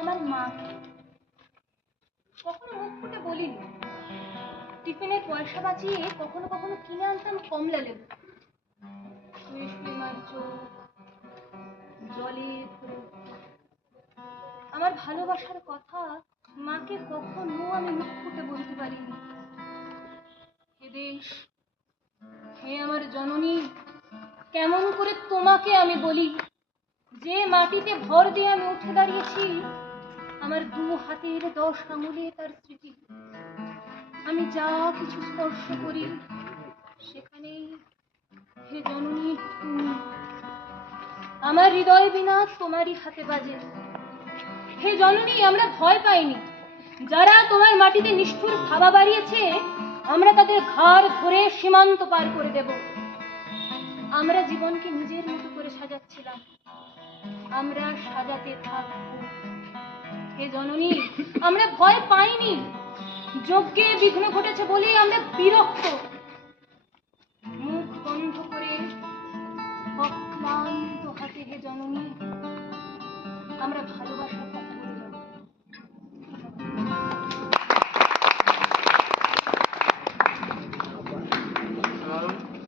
আমার মাকে কখনো মুখ ফুটে বলিনি। টিফিনের পয়সা বাঁচিয়ে কখনো কখনো কিনে আনতাম কমলা লেবু। শুয়ে শুয়ে মার চোখ জলে ভরে উঠত। আমার ভালোবাসার কথা মাকে কখনো আমি মুখ ফুটে বলতে পারিনি। হে দেশ, হে আমার জননী, কেমন করে তোমাকে আমি বলি, যে মাটিতে ভর দিয়ে আমি উঠে দাঁড়িয়েছি, আমার দু হাতের 10 আঙুলে তার স্মৃতি। আমি যা কিছু স্পর্শ করি সেখানেই হে জননী তুমি। আমার হৃদয় বিনা তোমারই হাতে বাজে। হে জননী, আমরা ভয় পাইনি। যারা তোমার মাটিতে নিষ্ঠুর থাবা বাড়িয়েছে, আমরা তাদের ঘাড় ধরে সীমান্ত পার করে দেব। আমরা জীবনকে নিজের মতো করে সাজাচ্ছিলাম, আমরা সাজাতে থাকব। হে জননী, আমরা ভয় পাইনি। যজ্ঞে বিঘ্ন ঘটেছে বলেই আমরা বিরক্ত। মুখ বন্ধ করে অক্লান্ত হাতে হে জননী আমরা ভালোবাসার